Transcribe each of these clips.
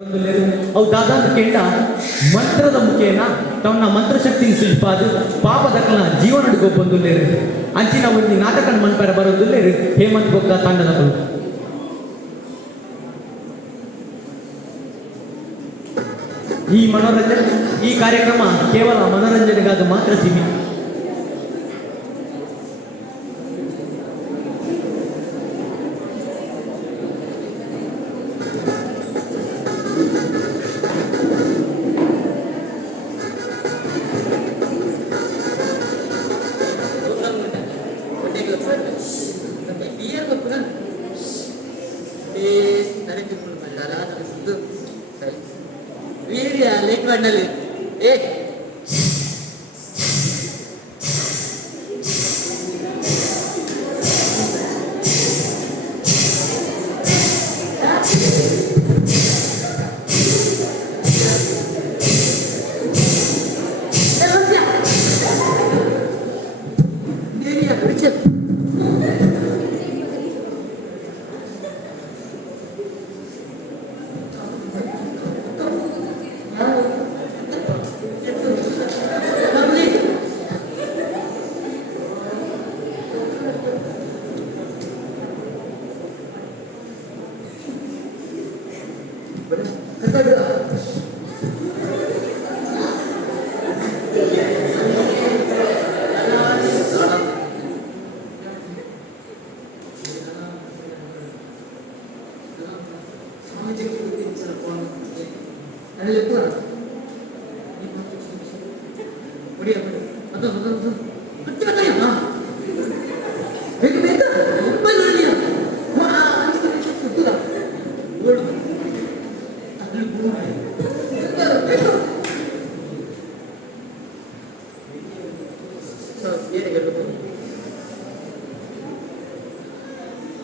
ಅವು ದಾದಾಂತ ಕೆಂಡ ಮಂತ್ರದ ಮುಖೇನ ತನ್ನ ಮಂತ್ರಶಕ್ತಿ ಶಿಲ್ಪಾದು ಪಾಪದಕ್ಕನ ಜೀವನಡಿಗೋ ಬಂದುಲ್ಲೇರು ಅಂಚಿನ ಒಂದು ನಾಟಕ ಮನ್ಪರ ಬರೋದುಲ್ಲೇರು ಹೇಮಂತ್ ಬೊಕ್ಕ ತಂಡದವರು. ಈ ಕಾರ್ಯಕ್ರಮ ಕೇವಲ ಮನೋರಂಜನೆಗಾದ ಮಾತ್ರ ಸೀಮಿತ.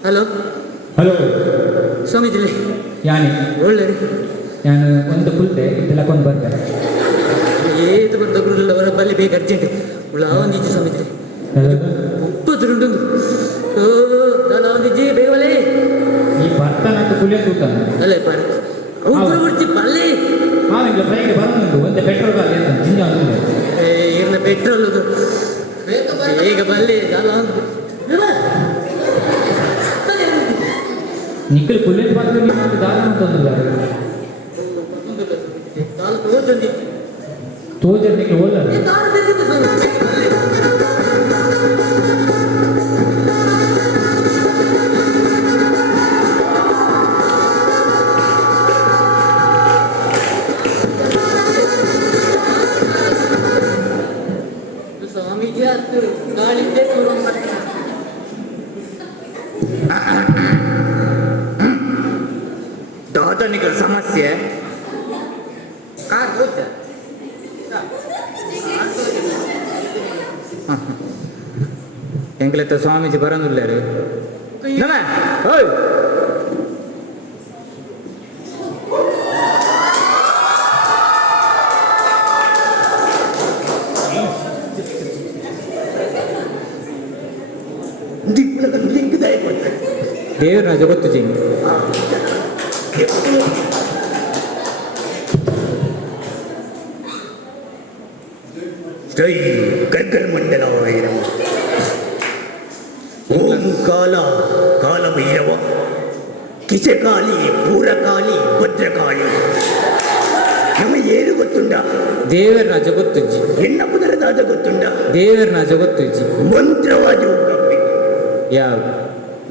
ಹಲೋ ಹಲೋ ಸ್ವಾಮೀಜಿ ಯಾನಿ ಒಳ್ಳೆ ನಾನು ಒಂದು ಕುಲ್ತೆ ತಿಳ್ಕೊಂಡು ಬರ್ತಾರೆ ಏತು ಬಂದ ಗುರುಲ್ಲ ಅವರ ಬಲ್ಲಿ ಬೇಕು ಅರ್ಜೆಂಟ್ ಉಳ್ಳ ಒಂದಿಜ್ಜಿ ಸ್ವಾಮೀಜಿ ಉಪ್ಪದುರುಂಡು ಓ ನಾನು ಒಂದಿಜ್ಜಿ ಬೇವಲೇ ಈ ಭರ್ತನಂತ ಕುಲಿಯ ತೂತ ಅಲ್ಲೇ ಪಾರ ಅವ್ರು ಬಿಡ್ತಿ ಬಲ್ಲೆ ಈಗ ಫ್ರೈಗೆ ಬರೋದು ಒಂದು ಪೆಟ್ರೋಲ್ ಕಾಲ ಜಿಂಜ ಇರ್ನ ಪೆಟ್ರೋಲ್ ಬೇಗ ಬಲ್ಲೆ ನಿಖಲ್ ಕುಲಿಯ ಬಂದು ನಿಮಗೆ ದಾರ ಅಂತಂದಿಲ್ಲ ತೋಜನಿಗೆ ಹೋದ ಸ್ವಾಮೀಜಿ ಹತ್ತು ಗಾಳಿ ದಾತನಿಗಳ ಸಮಸ್ಯೆ ಎಂಕ್ಲೆತ್ತ ಸ್ವಾಮೀಜಿ ಬರೋದಿಲ್ಲಾರು ಓಯ್ ದೇವ್ರ ರಾಜ ಗೊತ್ತು ಜಿ ಜೈ ಗರ್ಗರ ಮಂಡಲ ಭೈರವ ಓಂ ಕಾಲ ಕಾಲ ಭೈರವ ಕಿಸಕಾಲಿ ಪೂರಕಾಲಿ ಭದ್ರಕಾಳಿ ನಮ್ಮ ಏನು ಗೊತ್ತುಂಡ ದೇವರ ರಾಜ ಗೊತ್ತುಜ್ಜಿ ಹೆಣ್ಣಪ್ಪದರ ರಾಜ ಗೊತ್ತುಂಡ ದೇವರ ರಾಜ ಗೊತ್ತುಜ್ಜಿ ಮಂತ್ರವಾದಿ ಯಾವ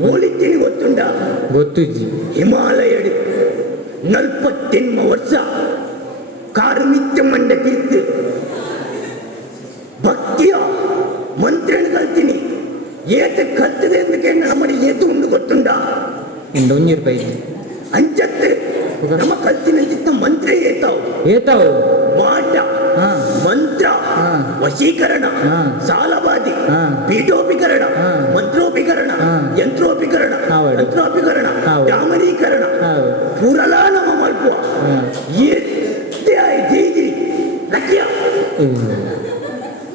ಓಲಿತ್ತೀನಿ ಗೊತ್ತುಂಡ ಗೊತ್ತುಜ್ಜಿ ಹಿಮಾಲಯಡು 40 ವರ್ಷ ಕಾರ್ಮಿತ್ಯ ಮಂಡ ತೀರ್ತು ಭಕ್ತಿಯ ಮಂತ್ರನ ಕಲ್ತೀನಿ ಏತ ಕಲ್ತದೆ ಅಂತ ನಮ್ಮಡಿ ಏತು ಉಂಡು ಗೊತ್ತುಂಡ ಇಂದು 1 ರೂಪಾಯಿ ಅಂಚತ್ತೆ ನಮ್ಮ ಕಲ್ತಿನ ಚಿತ್ತ ಮಂತ್ರ ಏತಾವು ಮಾಟ ಮಂತ್ರ ವಶೀಕರಣ ಸಾಲವಾದಿ ಪೀಠೋಪೀಕರಣ ಮಂತ್ರೋಪೀಕರಣ ಯಂತ್ರೋಪೀಕರಣ ಮಂತ್ರೋಪೀಕರಣ ಡಾಮರೀಕರಣ ಪುರಲ ನಮ್ಮ ಮಲ್ಪುವ ಎತ್ತೆ ಆಯ್ತು ಲಕ್ಯ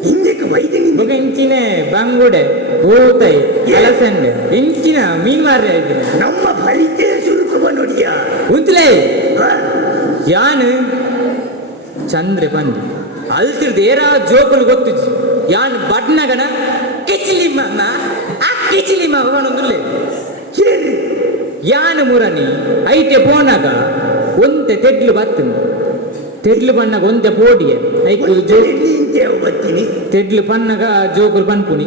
ಹಿಂದಕ್ಕೆ ವೈದ್ಯನಿ ಮಗ ಇಂಚಿನ ಬಂಗುಡೆ ಊತೈ ಅಲಸಂಡೆ ಇಂಚಿನ ಮೀನ್ ಮಾರ್ರೆ ಆಯ್ತು ನಮ್ಮ ಪರಿಚಯ ಶುರುಕು ನೋಡಿಯಾ ಉಂತಲೇ ಯಾನು ಚಂದ್ರೆ ಬಂದು ಅಲ್ತಿರ್ದು ಏರಾ ಜೋಕುಲು ಗೊತ್ತಿಜ್ಜಿ ಯಾನು ಬಡ್ನಗನ ಕಿಚಿಲಿಮ್ಮ ಆ ಕಿಚಿಲಿಮ್ಮ ಅವನೊಂದುಲ್ಲೆ ಕೇಳಿ ಯಾನು ಮುರನಿ ಐಟೆ ಪೋನಾಗ ಒಂತೆ ತೆಡ್ಲು ಬತ್ತನು ತೆಡ್ಲು ಬಣ್ಣಗ ಒಂತೆ ಪೋಡಿಯ ಐಕು ಜೋ ಬರ್ತೀನಿ ತೆಡ್ಲು ಪನ್ನಗ ಜೋಕುಲು ಪನ್ಪುನಿ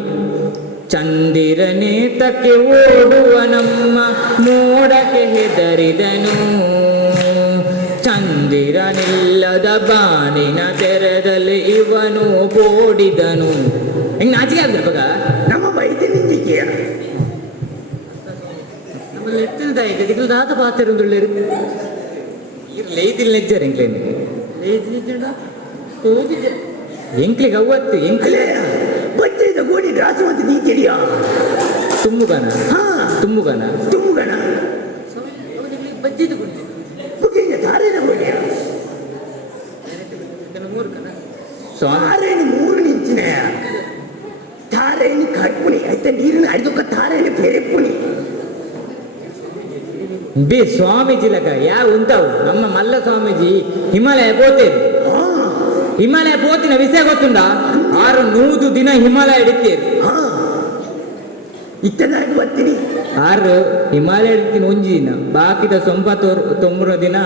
ಚಂದಿರನೇ ತಕ್ಕೆ ಓಡುವ ನಮ್ಮ ಮೋಡಕ್ಕೆ ಹೆದರಿದನು ಚಂದಿರನಿಲ್ಲದ ಬಾನಿನ ತೆರೆದಲ್ಲಿ ಇವನು ಓಡಿದನು ಹೆಂಗ್ ನಾಚಿಕೆ ಆಗ್ತದೆ ಬಗ ನಮ್ಮ ವೈದ್ಯ ನಿಂದಿಕೆಯ ನಮ್ಮಲ್ಲಿ ಎತ್ತಿಲ್ದಾಯಿದೆ ದಿಗ್ಲದಾದ ಪಾತಿರುವುದಿಲ್ಲ ಲೇದಿಲ್ ನೆಜ್ಜರ್ ಎಂಕ್ಲೇನು ಎಂಕ್ಲಿಗೆ ಅವತ್ತು ಎಂಕ್ಲೆ ಅಲ್ಲೇ ಬಚ್ಚೈದ ಗೋಡಿ ರಾಸವಂತ ನೀತಿರಿಯಾ ತುಂಬುಗನ ಹಾ ತುಂಬುಗನ ತುಂಬುಗಣ ಬಜ್ಜಿದು ಬುಕ್ಕಿಂಗ ತಾರೇನ ಗೋಡಿಯ ಸ್ವಾಮಿ ತಾರೇನು ಮೂರು ನಿಂಚಿನ ತಾರೇನು ಕಟ್ಪುಣಿ ಆಯ್ತಾ ನೀರಿನ ಅಡಿದೊಕ್ಕ ತಾರೇನು ಪೆರೆಪುಣಿ ಬೇ ಸ್ವಾಮೀಜಿಲಕ ಯಾವ ಉಂಟಾವು ನಮ್ಮ ಮಲ್ಲ ಸ್ವಾಮೀಜಿ ಹಿಮಾಲಯ ಪೋತೇರು ಹಾ ಹಿಮಾಲಯ ಪೋತಿನ ವಿಷಯ ಗೊತ್ತುಂಡ 600 ದಿನ ಹಿಮಾಲಯ ಇಡುತ್ತೇರು ಹಾ ಇತ್ತದಾಗ ಬರ್ತೀನಿ 6 ಹಿಮಾಲಯ ಇಡ್ತೀನಿ ಒಂಜಿ ದಿನ ಬಾಕಿದ 99 ದಿನ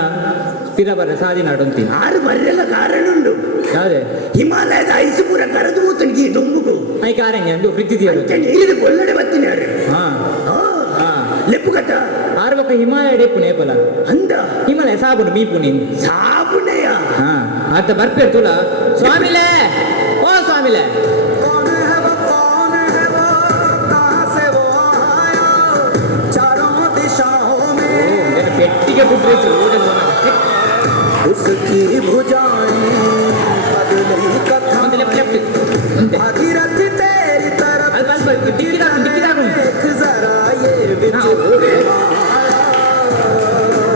ಸ್ಥಿರ ಬರ ಸಾಧಿ ನಾಡೊಂತೀನಿ ಆರು ಬರೆಲ್ಲ ಕಾರಣ ಉಂಟು ಯಾವ್ದೇ ಹಿಮಾಲಯದ ಐಸು ಪೂರ ಕರೆದು ಹೋತನಿಗೆ ದೊಂಬುಗು ಐ ಕಾರಂಗೆ ಅಂದು ಫ್ರಿಜ್ ಇದೆಯಲ್ಲ ನೀರಿದ ಕೊಲ್ಲಡೆ ಬರ್ತೀನಿ ಯಾರು ಹಾ ಹಾ ಲೆಪ್ಪು ಕಥ 6 ಬಕ್ಕ ಹಿಮಾಲಯ ಡೆಪ್ಪು ನೇಪಲ ಅಂದ ಹಿಮಾಲಯ ಸಾಬುನು ಮೀಪು ನೀನು ಸಾಬುಣೆಯ ಹಾ ಆತ ಬರ್ಪೇರು ತುಲ ಸ್ವಾಮಿಲೇ ಓ ಸ್ವಾಮಿಲೇ कौन है वो कहाँ से वो आया चारों दिशाओं में ಪೆಟ್ಟಿಗೆ ಬಿಟ್ರೆ ಓಡೆ उसकी भुजाएं बदली कथा भागीरथ तेरी तरफ देख जरा ये बिछोड़े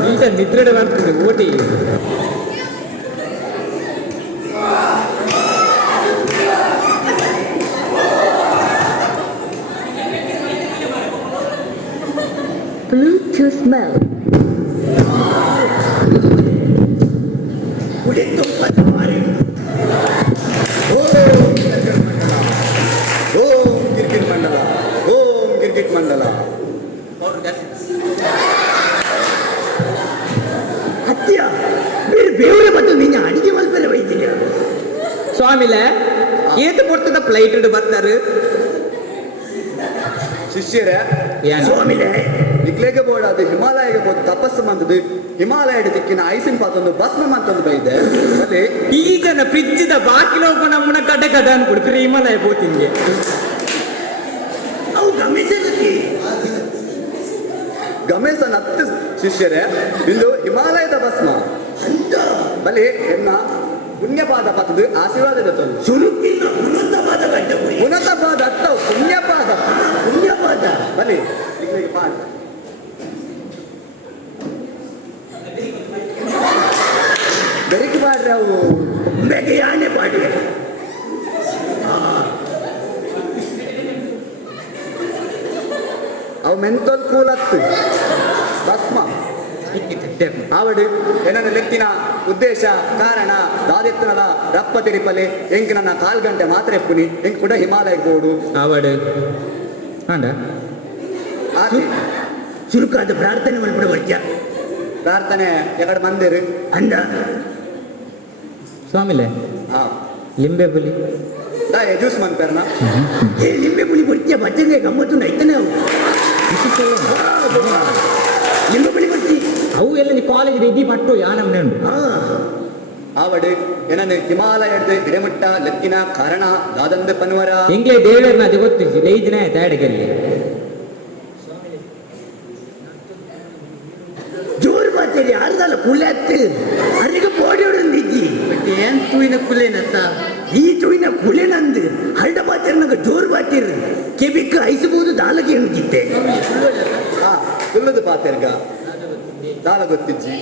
ನೀಟ ನಿದ್ರೆಡೆ ಬರ್ತದೆ ಓಟಿ Bluetooth mode. ಕುಡಿತು ಪದಮಾರಿ ಓಂ ಗಿರ್ಗಿಟ್ ಮಂಡಲ ಓಂ ಗಿರ್ಗಿಟ್ ಮಂಡಲ ಹತ್ಯ ಬೇರೆ ಬೇರೆ ಬಂದು ನಿನ್ನ ಅಡಿಗೆ ಮಲ್ಪೆಲ್ಲ ವೈದ್ಯ ಸ್ವಾಮಿಲೇ ಏತು ಪೊರ್ತದ ಫ್ಲೈಟ್ ಇಡು ಬರ್ತಾರೆ ಶಿಷ್ಯರೇ ಏನು ಸ್ವಾಮಿಲೇ ನಿಗ್ಲೆಗೆ ಬೋಡಾದ ಹಿಮಾಲಯಗೆ ಹೋದ ತಪಸ್ಸು ಮಂದದು ಹಿಮಾಲಯ ದಿಕ್ಕಿನ ಐಸಿನ್ ಪಾತೊಂದು ಭಸ್ಮ ಮಂತೊಂದು ಬೈದೆ ಅಲ್ಲಿ ಈ ಜನ ಫ್ರಿಜ್ಜಿದ ಬಾಕಿಲ ಹೋಗ ನಮ್ಮನ್ನ ಕಡ ಕಡ ಅನ್ಕೊಡ್ತೀರಿ ಹಿಮಾಲಯ ಪೋತಿನ್ಗೆ ಅವು ಗಮನಿಸಲಿಕ್ಕೆ ಗಮೇಶ ನತ್ತು ಶಿಷ್ಯರೇ ಇಂದು ಹಿಮಾಲಯದ ಭಸ್ಮ ಅಂತ ಬಲಿ ಎನ್ನ ಪುಣ್ಯಪಾದ ಪತ್ತದು ಆಶೀರ್ವಾದದ ತೊಂದು ಸುರುಕಿನ ಉನ್ನತವಾದ ಗಡ್ಡ ಕುಡಿ ಪುನಃಪಾದ ಹತ್ತವು ಪುಣ್ಯಪಾದ ಪುಣ್ಯಪಾದ ಬಲಿ ನಿಗ್ಲೆಗೆ ಪಾದ ಬೆರಿಕೆ ಮಾಡ್ರಿ ಅವು ಬೆಗೆ ಯಾನೆ ಪಾಡಿಗೆ ಅವು ಮೆಂತೋಲ್ ಕೂಲತ್ತು ಭಸ್ಮ ಆವಡು ಏನನ್ನ ಲೆತ್ತಿನ ಉದ್ದೇಶ ಕಾರಣ ದಾದಿತ್ತನದ ರಪ್ಪ ತಿರಿಪಲೆ ಎಂಕ್ ನನ್ನ 4 ಗಂಟೆ ಮಾತ್ರ ಎಪ್ಪುನಿ ಎಂಕ್ ಕೂಡ ಹಿಮಾಲಯಕ್ಕೆ ಬೋಡು ಆವಡು ಅಂಡ ಆಗಿ ಚುರುಕಾದ ಪ್ರಾರ್ಥನೆ ಮಲ್ಪಡ ವಜ್ಯ ಪ್ರಾರ್ಥನೆ ಎಕಡೆ ಮಂದಿರು ಅಂದ ಸ್ವಾಮಿಲೇ ಹಾ ಲಿಂಬೆ ಬುಲಿ ದಾ ಜ್ಯೂಸ್ ಮನ್ಪೇರ್ನ ಏ ಲಿಂಬೆ ಪುಳಿ ಬರ್ತೀಯ ಭಜನೆ ಗಮ್ಮತ್ತು ನೈತನೆ ಅವು ಲಿಂಬೆ ಪುಳಿ ಬರ್ತಿ ಅವು ಎಲ್ಲ ನೀ ಕಾಲೇಜ್ ಇದಿ ಪಟ್ಟು ಯಾನಮ್ನೆ ಉಂಟು ಹಾ ಆವಡು ಏನನ್ನ ಹಿಮಾಲಯದ ಇಡಮಟ್ಟ ಲೆಕ್ಕಿನ ಕಾರಣ ದಾದಂದ ಪನ್ವರ ಎಂಗ್ಲೇ ದೇವರನ್ನ ಅದು ಗೊತ್ತಿಸಿ ಲೈದಿನ ತಾಡಗಲ್ಲಿ ಜೋರು ಮಾತೇರಿ ಯಾರ್ದಲ್ಲ ಕುಲೆತ್ತು ಅರಿಗ ಪೋಡಿಯೋಡಿದ್ದಿ ಏನ್ ತೂಯಿನ ಕುಲೇನತ್ತ ಈ ತುಯಿನ ಕುಲೆನಂದು ಹರಡ ಬಾತಿರ್ನಾಗ ಜೋರು ಬಾತಿರ್ ಕೆಬಿಕ್ಕ ಐಸಬಹುದು ದಾಲಗೆ ಎಣ್ತಿದ್ದೆ ಹಾ ತುಲ್ಲದು ಪಾತೆರ್ಗ ದಾಲ ಗೊತ್ತಿಜ್ಜಿ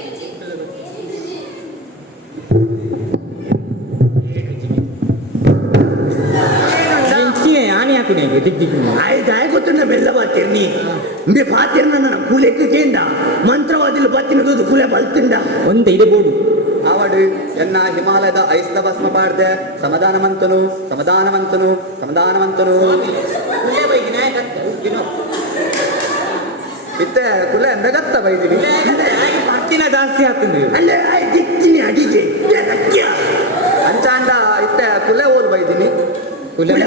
ಆನೆ ಹಾಕುನೆ ದಿಗ್ಗಿ ಆಯ್ತಾಯ ಗೊತ್ತುಂಡ ಮೆಲ್ಲ ಬಾತಿರ್ ನೀ ಇಂಬೆ ಪಾತಿರ್ ನನ್ನ ಕುಲೆಕ್ಕೇಂದ ಮಂತ್ರವಾದಿಲು ಬಾತಿನ ಕುಲೆ ಬಲ್ತಿಂಡ ಒಂದ ಇದು ಬೋಡು ಆವಡು ಎನ್ನ ಹಿಮಾಲಯದ ಐಸ್ದ ಭಸ್ಮ ಪಾಡ್ದೆ ಸಮಾಧಾನವಂತನು ಸಮಾಧಾನವಂತನು ಸಮಾಧಾನವಂತನು ಇತ್ತೆ ಕುಲೆ ಎಂದಗತ್ತ ಬೈದಿನಿ ಪಟ್ಟಿನ ಜಾಸ್ತಿ ಆಗ್ತದೆ ಅಲ್ಲೇ ಗಿಚ್ಚಿನಿ ಅಡಿಗೆ ಅಂಚಾಂಡ ಇತ್ತೆ ಕುಲೆ ಓಲ್ ಬೈದಿನಿ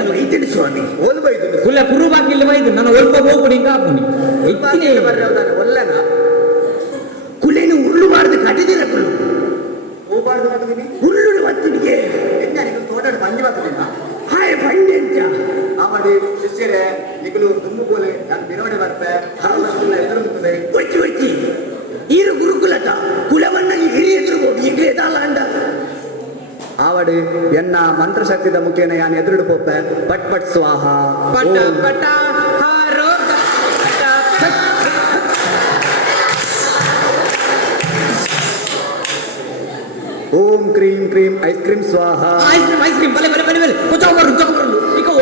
ವೈದ್ಯನ ಸ್ವಾಮಿ ಓಲ್ ಬೈದಿನಿ ಕುಲ್ಲ ಕುರು ಬಾಕಿಲ್ಲ ಬೈದು ನಾನು ಒಲ್ಪ ಹೋಗ್ಬಿಡಿ ಕಾಪುನಿ ಬರ್ರಿ ಹೌದಾನೆ ಒಲ್ಲೆನ ಕುಲೇನು ಉರುಳುಬಾರ್ದು ಕಟ್ಟಿದಿರಕ್ಕಲು ಹೋಗ್ಬಾರ್ದು ಮಾಡಿದೀನಿ ಉರುಳು ಬತ್ತಿನಿಗೆ ಎನ್ನ ನೀವು ತೋಟ ಬಂದಿ ಬರ್ತದಿನ ಹಾಯ್ ಬಂಡೆ ಅಂತ ಆವಡಿ ಶಿಷ್ಯರೇ ನಿಗಲು ತುಂಬು ಬೋಲೆ ನಾನು ಬಿನೋಡೆ ಬರ್ತೆ ಎದುರುತ್ತದೆ ಒಚ್ಚಿ ಒಚ್ಚಿ ಈರು ಗುರುಕುಲತ ಕುಲವನ್ನ ಹಿರಿ ಎದುರುಬೋದು ಈಗ ಎದಾಲ ಅಂಡ ಆವಡು ಎನ್ನ ಮಂತ್ರಶಕ್ತಿದ ಮುಖೇನ ಯಾನ್ ಎದುರುಡು ಪೋಪೆ ಪಟ್ ಪಟ್ ಸ್ವಾಹ ಪಟ ಓಂ. ಪಟ ಹಾರೋ ಪಟ ಪಟ. ಓಂ ಕ್ರೀಂ ಕ್ರೀಂ ಐಸ್ ಕ್ರೀಂ ಸ್ವಾಹ ಐಸ್ ಕ್ರೀಮ್ ಬಲೆ ಬಲೆ ಬಲೆ ಬಲೆ ಚೊಕಬರು ಇಕೋ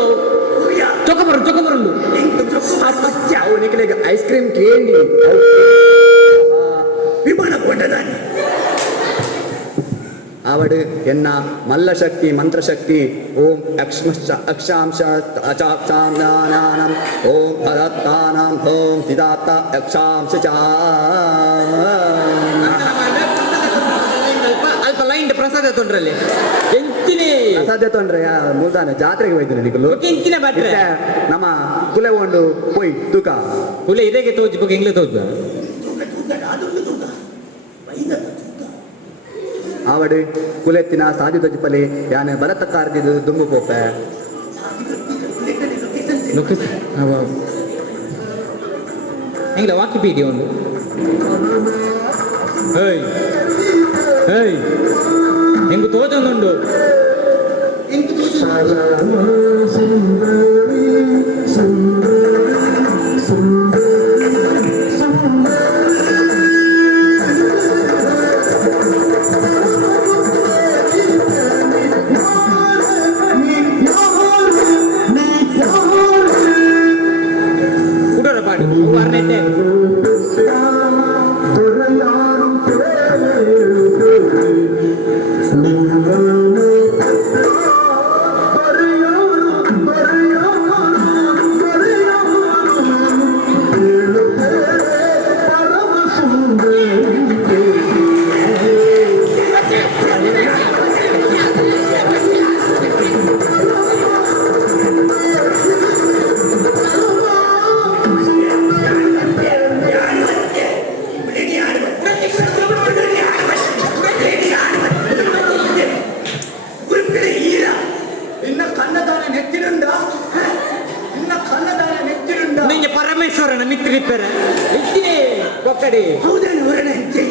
ಚೊಕಬರು ಅವು ನಿಖಿಲಿಗೆ ಐಸ್ ಕ್ರೀಮ್ ಕೇಳಿ ವಿಮಾನ ಕೊಟ್ಟದಾನೆ ಆವಡು ಎನ್ನ ಮಲ್ಲಶಕ್ತಿ ಮಂತ್ರಶಕ್ತಿ ಓಂ ಅಕ್ಷಾಂಶ ಅಚಾಕ್ಷಾಂ ಓಂ ಅದತ್ತಾನಾಂ ಓಂ ಸಿದಾತ್ತ ಅಕ್ಷಾಂಶ ಅಲ್ಪ ಲೈನ್ ಪ್ರಸಾದ ತೊಂದ್ರಲ್ಲಿ ಎಂಚಿನೇ ಸಾಧ್ಯ ತೊಂದ್ರೆ ಮುಲ್ದಾನೆ ಜಾತ್ರೆಗೆ ಹೋಯ್ತು ನಿಖಲು ಎಂಚಿನ ಬಾಟ್ರೆ ನಮ್ಮ ಕುಲೆ ಒಂದು ಪೋಯ್ ತೂಕ ಕುಲೆ ಇದಕ್ಕೆ ತೋಜಿ ಬಗ್ಗೆ ಎಂಗ್ಲೇ ತೋಜು ಆವಡು ಕುಲೆತ್ತಿನ ಸಾಧಿ ತೊಜಿಪಲಿ ಯಾನೆ ಬಲತ ಕಾರ್ದಿದು ದುಂಬು ಪೋಪೆ ಹೆಂಗಿಲ್ಲ ವಾಕಿಪೀಡಿಯ ಒಂದು ಹೇಯ್ ಹೇಯ್ ಹೆಂಗು ತೋಜೊಂದುಂಡು ಕುಡರ ಪಾಡು ವಾರ್ನೆಟ್ಟೆ ನಿಂಗೆ ಪರಮೇಶ್ವರನ ಮಿತ್ರಿಪ್ಪರ ಇದ್ದೇ ಒಕ್ಕಡಿ ಹೌದೇನು ಹೊರನೆ ಹೆಂಚೆ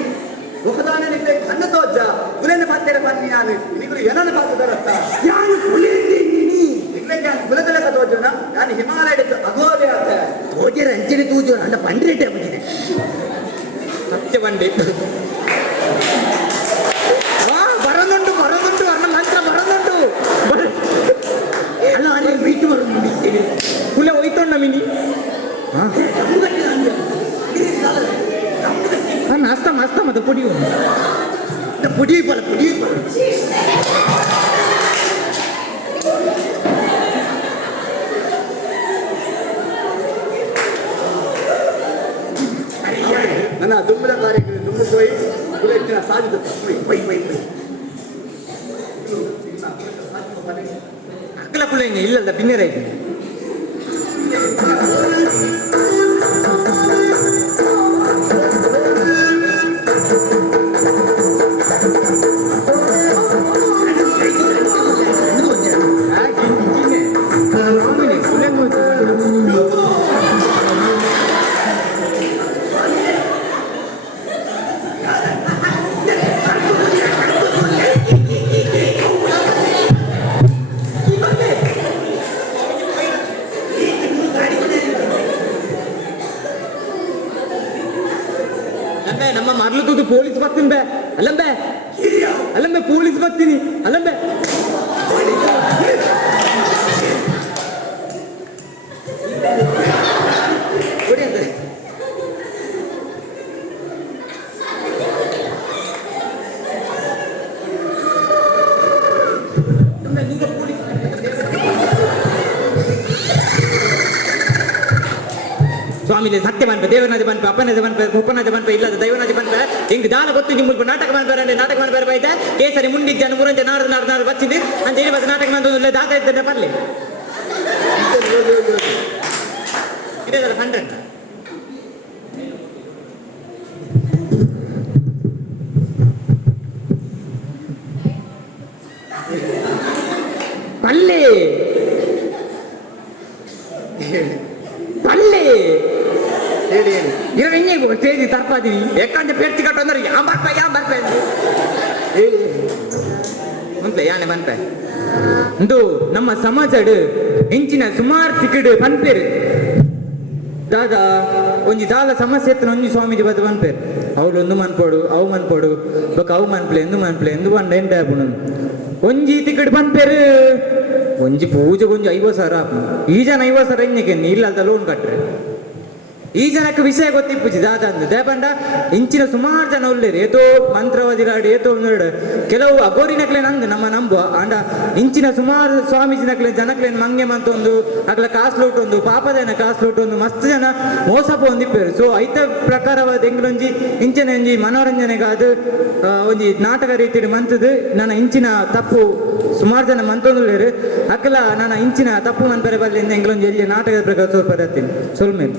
ఒకదాని నింటే కన్ను తోజ గులెన పత్తెర పన్ని అని నిగులు ఎనన పత్తదరత ಯಾನು ಕುಲೇಂದಿ ನೀನಿ నిగ్లె యాన్ గులదల కదోజన యాన్ హిమాలయ అగోదే అత ತೋಜರ ಅಂಚನೆ ತೂಜು ಅಂಡ ಪಂಡ್ರೇಟೆ ಬಂದಿದೆ ಸತ್ಯ ಬಂಡಿ ಬರನುಂಡು ಅನ್ನ ಮಂತ್ರ ಬರನುಂಡು ಅಲ್ಲ ಅಲ್ಲಿ ಮೀಟು ಬರುವುದು ಕುಲೆ ಹೋಯ್ತೊಂಡ ಮಿನಿ ನಾಸ್ತಾ ಮಾಸ್ತಾ ಮತ್ತೆ ಪುಡಿಯು ಪುಡಿ ಬಲ ನನ್ನ ದುಂಬದ ಕಾರ್ಯಕ್ರಮ ದುಂಬು ಹೋಯಿ ಗುಲೆತ್ತಿನ ಸಾಧಿತ ಪೈ ಅಕ್ಕಲ ಕುಲೆಂಗೆ ಇಲ್ಲದ ಪಿನ್ನೆರ ಐತಿ ನಮ್ಮ ಮರ್ಲದ್ದು ಪೊಲೀಸ್ ಬರ್ತೀನಿ ಬೇ ಅಲ್ಲಂಬೆ ಪೊಲೀಸ್ ಬರ್ತೀನಿ ಅಲ್ಲಂಬೆ ಸ್ವಾಮಿಲಿ ಸತ್ಯ ಮನ್ಪೆ ದೇವನಾಜ ಮನ್ಪೆ ಅಪ್ಪನಾಜ ಮನ್ಪೆ ಉಪನಾಜ ಮನ್ಪೆ ಇಲ್ಲದ ದೈವನಾಜ ಮನ್ಪೆ ಹಿಂಗೆ ದಾನ ಗೊತ್ತು ನಿಮ್ಮ ನಾಟಕ ಮಾಡ್ಬಾರೆ ನಾಟಕ ಮಾಡ್ಬಾರೆ ಬೈತೆ ಕೇಸರಿ ಮುಂಡಿಜ್ಜನ ಮುರಂಜ ನಾಡು ಬಚ್ಚಿದ್ದು ಅಂತ ಹೇಳಿ ಮತ್ತೆ ನಾಟಕ ಮಾಡೋದಿಲ್ಲ ದಾತ ಇದ್ದೇನೆ ಬರ್ಲಿ ಇದೆಲ್ಲ 100 ಪಲ್ಲೆ ಪಲ್ಲೆ ಹೇಳಿ ಹೇಳಿ ಇರೋ ಹೆಂಗೆ ಸ್ಟೇಜ್ ತರ್ಪಾದೀನಿ ಯಾಕಂದ್ರೆ ಪೇರ್ಚಿ ಕಟ್ಟು ಅಂದ್ರೆ ಯಾನ್ ಬರ್ಪೆ ಹೇಳಿ ಮುಂದೆ ಯಾನೆ ಬಂಪೆ ಇಂದು ನಮ್ಮ ಸಮಾಜಡ್ ಹೆಂಚಿನ ಸುಮಾರು ತಿಕ್ಕಡು ಪನ್ಪೇರು ದಾದಾ ಒಂಜಿ ದಾದ ಸಮಸ್ಯೆ ಎತ್ತನ ಒಂಜಿ ಸ್ವಾಮೀಜಿ ಬದು ಮನ್ಪೇರು ಅವ್ರು ಒಂದು ಮನ್ಪೋಡು ಅವು ಮನ್ಪೋಡು ಬೊಕ್ಕ ಅವು ಮನ್ಪ್ಲೆ ಎಂದು ಬಂಡ ಎಂಟ ಆಪುನು ಒಂಜಿ ತಿಕ್ಕಡು ಪನ್ಪೇರು ಒಂಜಿ ಪೂಜೆ ಒಂಜಿ 50,000 ಆಪುನು ಈ ಜನ 50,000 ಎಣ್ಣೆಗೆ ಇಲ್ಲದ ಲೋನ್ ಕಟ್ರೆ ಈ ಜನಕ್ಕೆ ವಿಷಯ ಗೊತ್ತಿಪ್ಪುಜಿ ದಾದ ಅಂದು ದೇಪಂಡ ಇಂಚಿನ ಸುಮಾರು ಜನ ಉಳ್ಳೇರು ಏತೋ ಮಂತ್ರವಾದಿರಾಡು ಏತೋ ಒಂದು ಕೆಲವು ಅಗೋರಿನಕ್ಲೆ ನಂದು ನಮ್ಮ ನಂಬುವ ಅಂಡ ಇಂಚಿನ ಸುಮಾರು ಸ್ವಾಮೀಜಿನಕ್ಲೆ ಜನಕ್ಲೇನು ಮಂಗೆ ಮಂತೊಂದು ಅಗ್ಲ ಕಾಸ್ಲೋಟು ಒಂದು ಪಾಪದೇನ ಕಾಸ್ಲೋಟು ಒಂದು ಮಸ್ತ್ ಜನ ಮೋಸಪ ಹೊಂದಿಪ್ಪೇರು ಸೊ ಐತ ಪ್ರಕಾರವಾದ ಎಂಗ್ಲೊಂಜಿ ಇಂಚಿನ ಒಂಜಿ ಮನೋರಂಜನೆಗಾದು ಒಂಜಿ ನಾಟಕ ರೀತಿಯಲ್ಲಿ ಮಂತದು ನನ್ನ ಇಂಚಿನ ತಪ್ಪು ಸುಮಾರು ಜನ ಮಂತೊಂದುಳ್ಳೇರು ಅಕ್ಕಲ ನನ್ನ ಇಂಚಿನ ತಪ್ಪು ಮನ್ಪರೆ ಬಲ್ಲಿ ಎಂಗ್ಲೊಂಜಿ ಎಲ್ಲಿ ನಾಟಕದ ಪ್ರಕಾರ ಸ್ವಲ್ಪ ಬರ್ತೀನಿ ಸೊಲ್ಮೇಲೆ